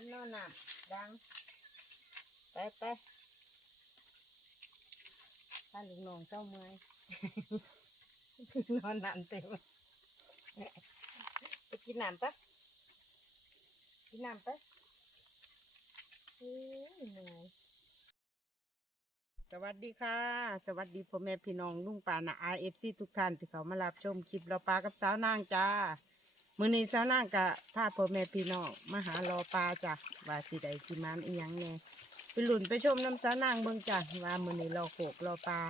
นนอนน่ะดัง ไปไปถ้าลูกน้องเจ้าเมื่อยนอนนานเต็มไปกินน้ำปะกินน้ำปะเอ้ยเหนื่อยสวัสดีค่ะ สวัสดีพ่อแม่พี่น้องลุงป่านะไอเอฟซีทุกท่านที่เขามารับชมคลิปเราปลากับสาวนางจ้า มื้อนี้สาวนางกะพาพ่อแม่พี่น้องมาหารอปลาจ้ะว่าสิได้สิมานอีหยังแหน่ไปหลุนไปชมน้ำสาวนางเบิ่งจ้ะว่ามื้อนี้เราโขกรอปลา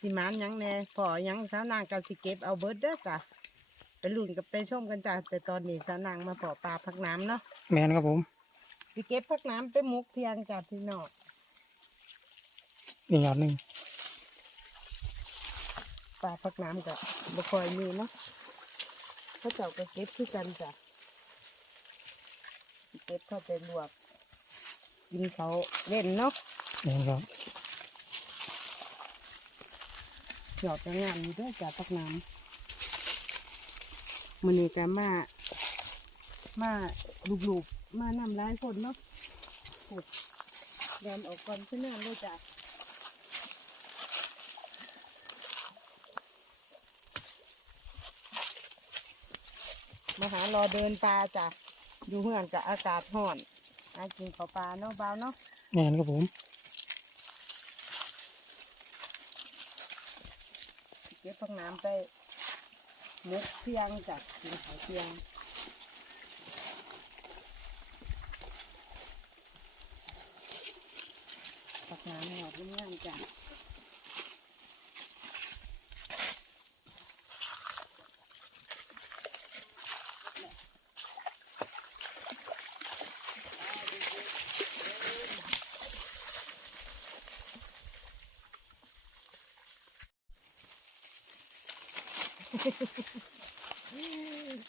สิมานหยังแหน่พอหยังสาวนางก็สิเก็บเอาเบิดเด้อจ้ะไปหลุนกับไปชมกันจ้ะแต่ตอนนี้สาวนางมาเพาะปลาพักน้ำเนาะแมนครับผมสิเก็บพักน้ำไปหมุกเทียงจ้ะพี่น้องอีกอย่างหนึ่งปลาพักน้ำก็บ่ค่อยมีเนาะ เขาเจ้าก็เก็บคือกันจ้ะสิเก็บเข้าไปลวกกินเขาวเล่นเนาะแมนครับหยอดจะงามอยู่ด้วยจ้ะพักน้ำมันนี้ก็มา มาลูกๆมานำร้ายคนเนาะผูกแดนออกก่อนขึ้นน้ำเลยจ้ะ มาหารอเดินปลาจ้ะอยู่เฮือนกับอากาศห่อนอากินข้าวปลาเนาะเบาเนาะแมนครับผมเก็บพักน้ำไปมุกเที่ยงจ้ะกินข้าวเที่ยงปักน้ำหอดงามๆจ้ะ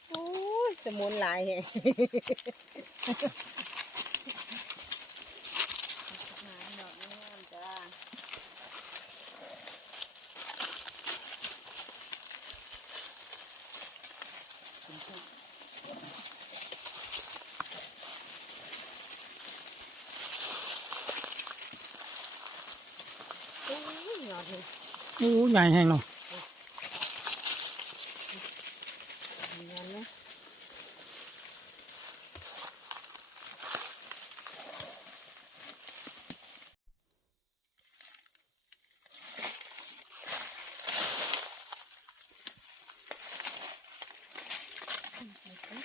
โอ้ยสมุนหลายแฮะน้ำดอกงามจ้าโอ้ยหยอดเลยอู้ใหญ่แห้งเนาะ มีเงินไหม เ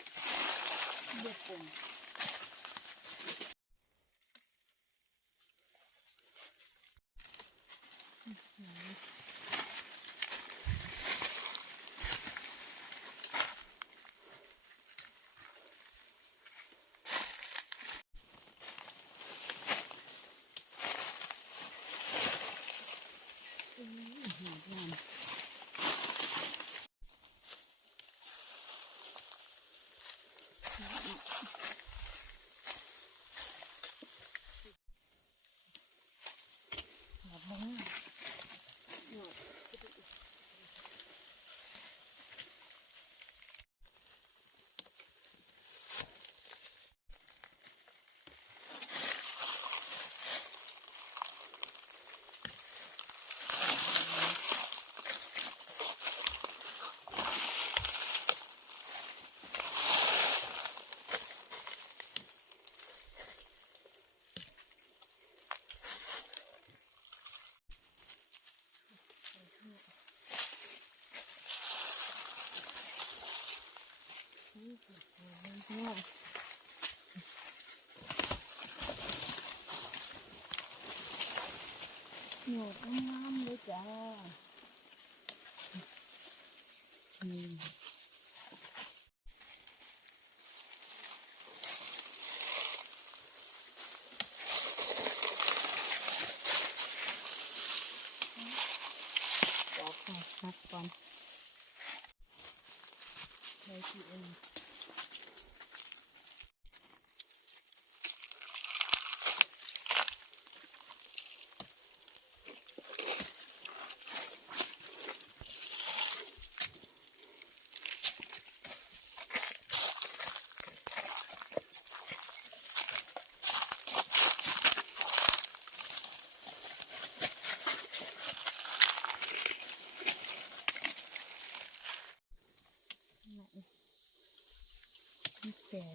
ง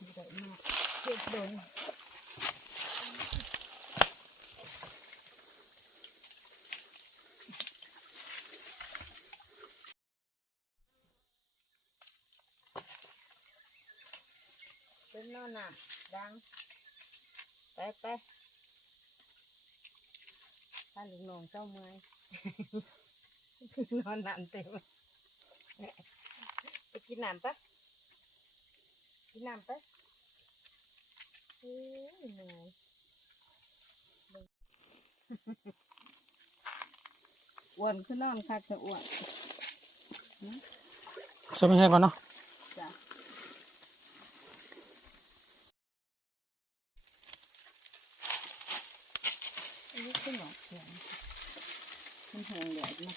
มีได้มากเก็บดงเป็นนอนน่ะดัง ไปไปถ้าลุงนองเจ้าเมื่อยนอนนานเต็มไปกินน้ำปะ กินน้ำปะเฮ้ยเหนื่อยเบิ่งอ้วนขึ้นนอนคักจะอ้วน ใช่ไม่ใช่ก่อนเนาะจ้ะอันนี้ขึ้นหรอแข็งมันแห้งแดดนะ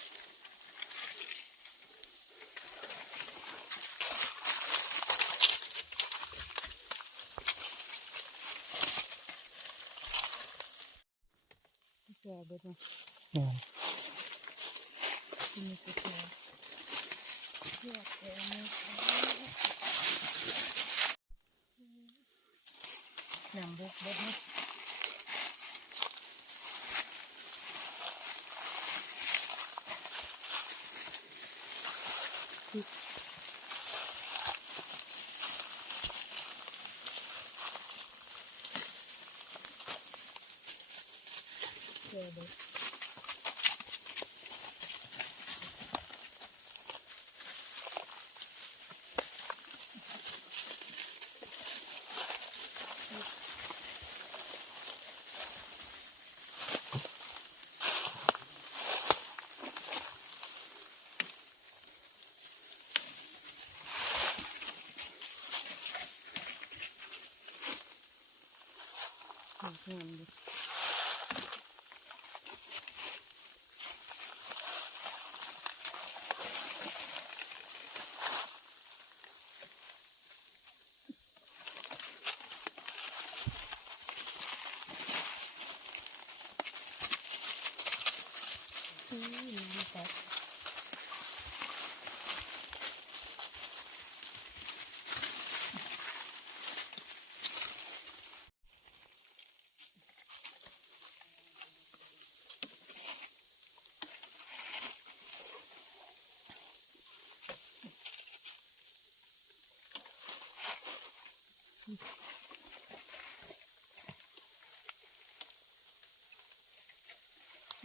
แก่ เบิดนะแม่นที่มีกุญแจเชือกแก่มือหนำบุกเบิดนะเจอเด็กงา มดิ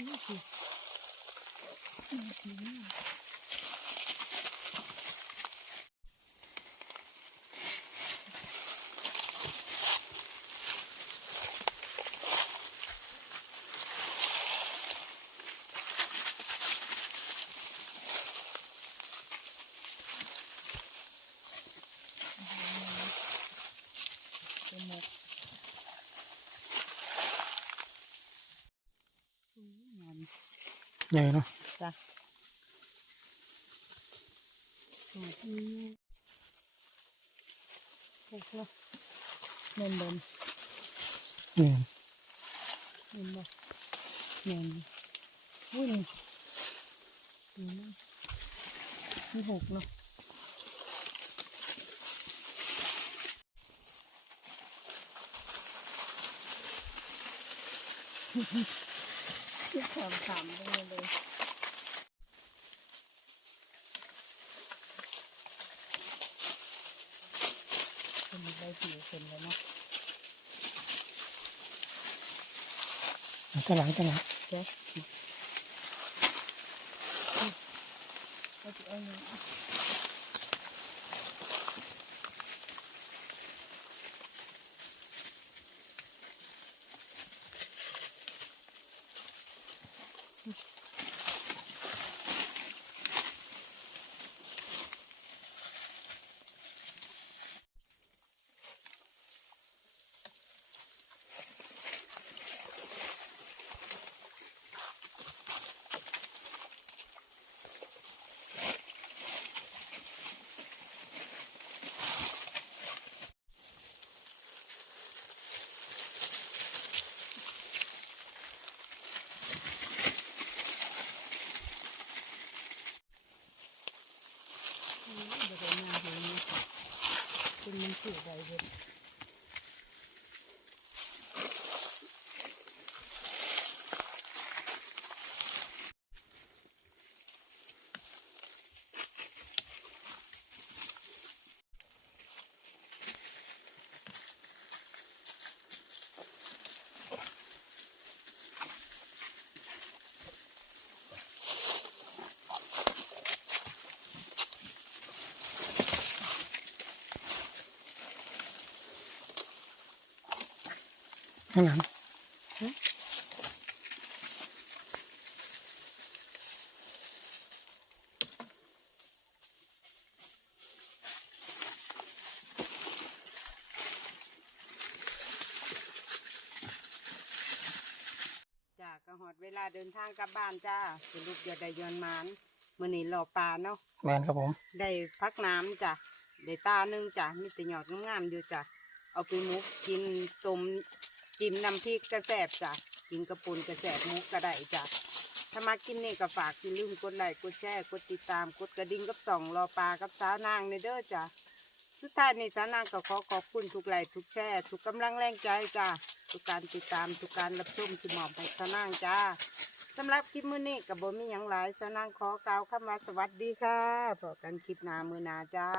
นี่สิมูกอืมงาม ใหญ่เนาะจ้ะอืมอืมโอเคเนินเดินแม่นเนินบ่เนินอุ้ยนี่อืมมีหกเนาะคือ ขำขำไปเลยเป็นได้ผิวเป็นแล้วเนาะตะหลังตะหลังเจ๊เอาไปเอ ข้างหลังจ้าก็หอดเวลาเดินทางกลับบ้านจ้าสรุปอย่าได้ยอนหมานมื่อนี้รอปลาเนาะแมนครับผม ได้พักน้ำจ้ะได้ตาหนึ่งจ้ะมีแต่หยอดงามๆอยู่จ้ะเอาไปหมุกกินต้ม จิ้มน้ำพริกกระแสบจ้ะกินกระปุนกระแสบมุกก็ไดจ้ะถ้ามากินนี่ก็ฝากอย่าลืมกดไลค์กดแชร์กดติดตามกดกระดิ่งกับสองรอปลากับสาวนางในเด้อจ้ะสุดท้ายในสาวนางก็ขอขอบคุณทุกไลค์ทุกแชร์ทุกกำลังแรงใจจ้ะทุกการติดตามทุกการรับชมที่หมอบให้สาวนางจ้าสำหรับคลิปมื้อนี้กับบ่มีหยังหลายสนางขอกล่าวคำว่าสวัสดีค่ะพบกันคลิปหน้ามือหนาจ้า